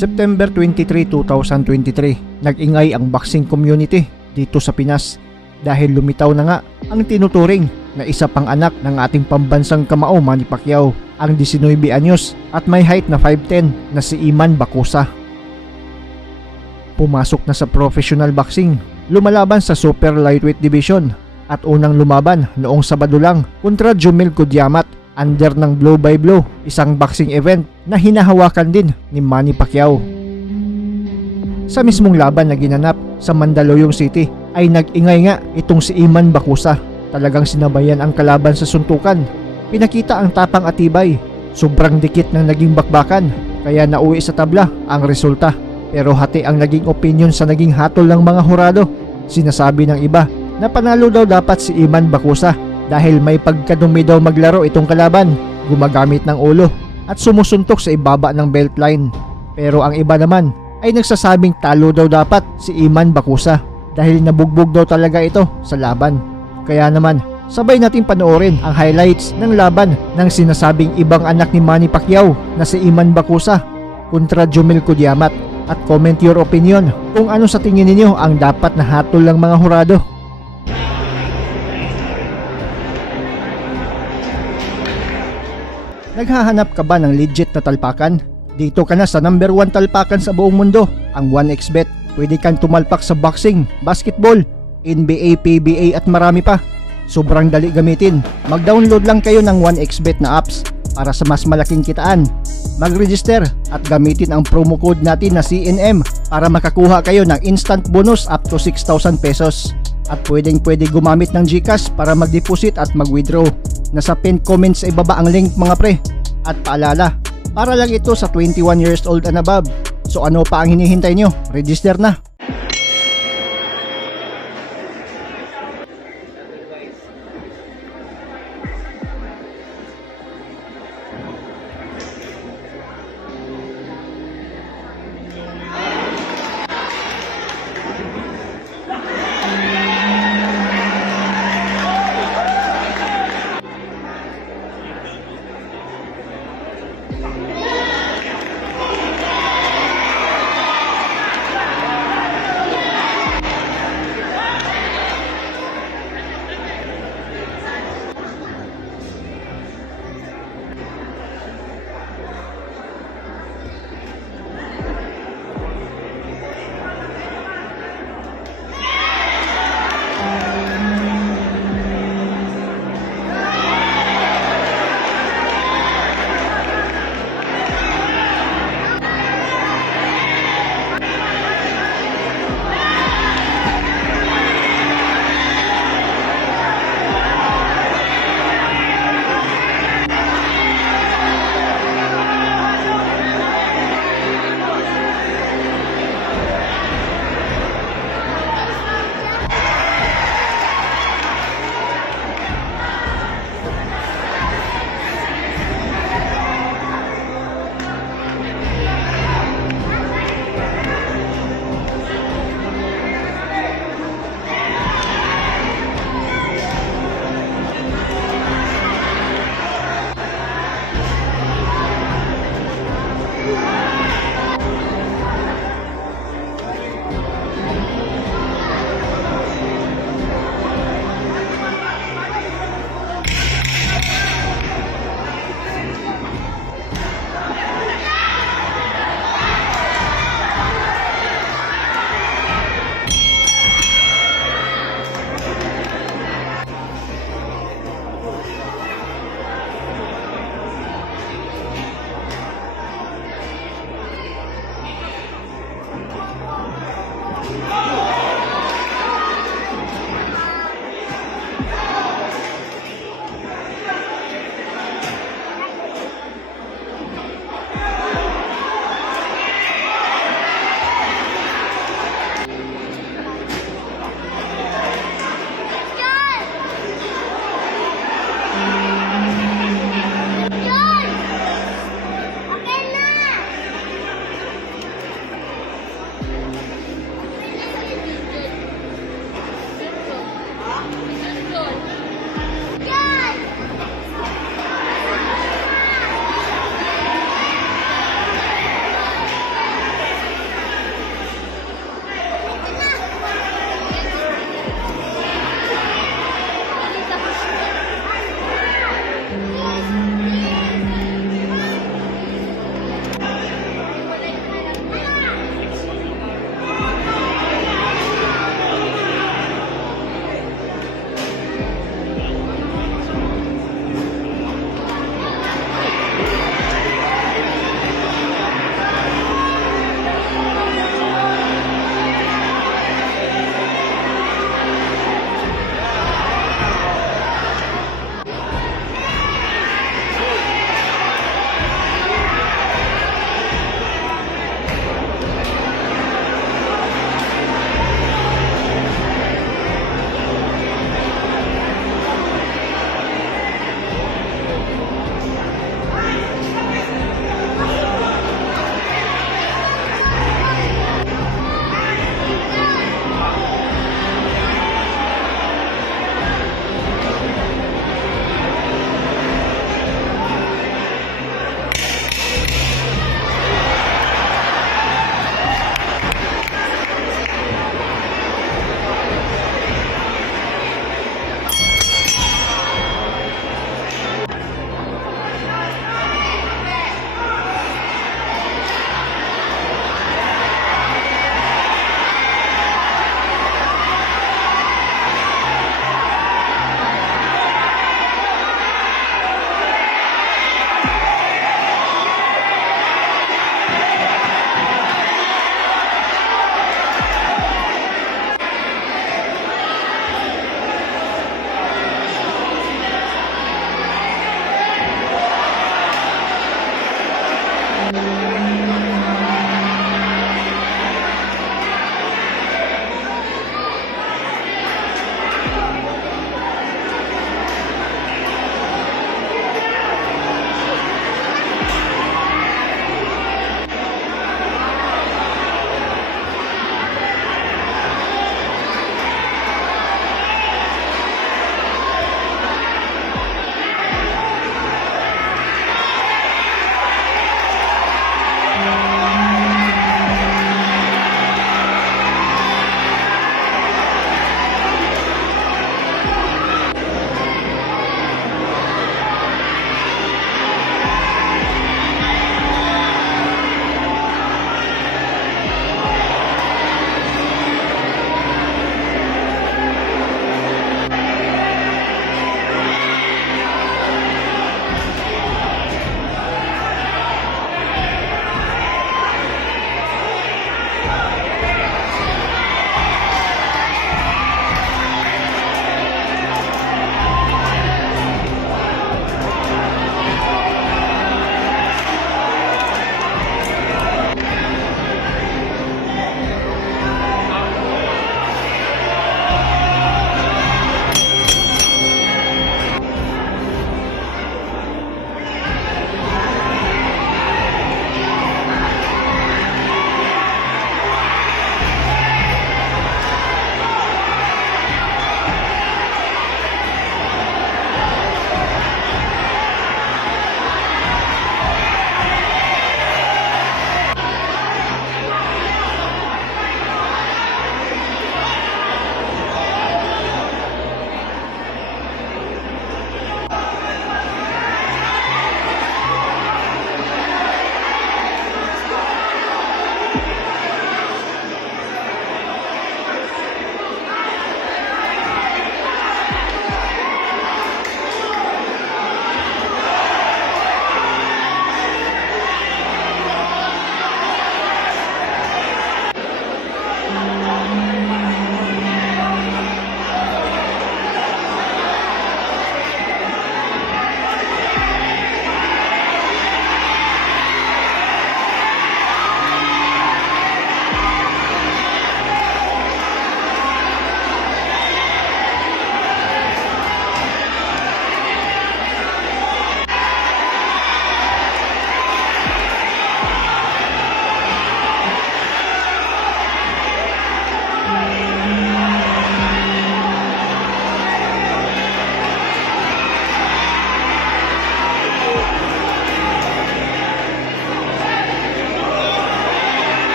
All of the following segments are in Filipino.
September 23, 2023, nag-ingay ang boxing community dito sa Pinas dahil lumitaw na nga ang tinuturing na isa pang anak ng ating pambansang kamao Manny Pacquiao, ang 19 anyos at may height na 5'10" na si Iman Bacusa. Pumasok na sa professional boxing, lumalaban sa super lightweight division at unang lumaban noong Sabado lang kontra Jumel Kudyamat under ng blow by blow, isang boxing event na hinahawakan din ni Manny Pacquiao. Sa mismong laban na ginanap sa Mandaluyong City ay nag-ingay nga itong si Iman Bacusa. Talagang sinabayan ang kalaban sa suntukan. Pinakita ang tapang at tibay. Sobrang dikit ng naging bakbakan kaya nauwi sa tabla ang resulta. Pero hati ang naging opinion sa naging hatol ng mga hurado. Sinasabi ng iba na panalo daw dapat si Iman Bacusa dahil may pagkadumi daw maglaro itong kalaban, gumagamit ng ulo at sumusuntok sa ibaba ng belt line. Pero ang iba naman ay nagsasabing talo daw dapat si Iman Bacusa dahil nabugbog daw talaga ito sa laban. Kaya naman, sabay nating panoorin ang highlights ng laban ng sinasabing ibang anak ni Manny Pacquiao na si Iman Bacusa kontra Jumel Kudyamat at comment your opinion kung ano sa tingin ninyo ang dapat na hatol ng mga hurado. Naghahanap ka ba ng legit na talpakan? Dito ka na sa number 1 talpakan sa buong mundo, ang 1xBet. Pwede kang tumalpak sa boxing, basketball, NBA, PBA at marami pa. Sobrang dali gamitin. Mag-download lang kayo ng 1xBet na apps para sa mas malaking kitaan. Mag-register at gamitin ang promo code natin na CNM para makakuha kayo ng instant bonus up to 6,000 pesos. At pwede gumamit ng GCash para mag-deposit at mag-withdraw. Nasa pinned comment sa ibaba ang link mga pre. At paalala, para lang ito sa 21 years old and above. So ano pa ang hinihintay nyo? Register na!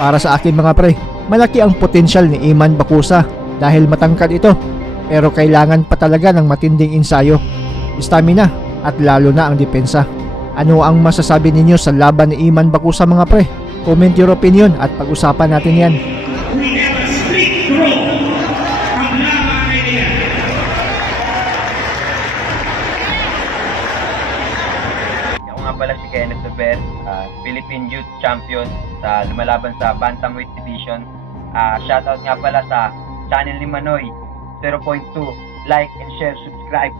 Para sa akin mga pre, malaki ang potensyal ni Iman Bakusa dahil matangkad ito, pero kailangan pa talaga ng matinding ensayo, stamina at lalo na ang depensa. Ano ang masasabi ninyo sa laban ni Iman Bakusa mga pre? Comment your opinion at pag-usapan natin yan. We have a street draw. Ang laban ay niya. Ako nga pala si Kenneth Sober, Philippine Youth Champion sa lumalaban sa Bantamweight Division. Shoutout nga pala sa channel ni Manoy 0.2. Like and share, subscribe.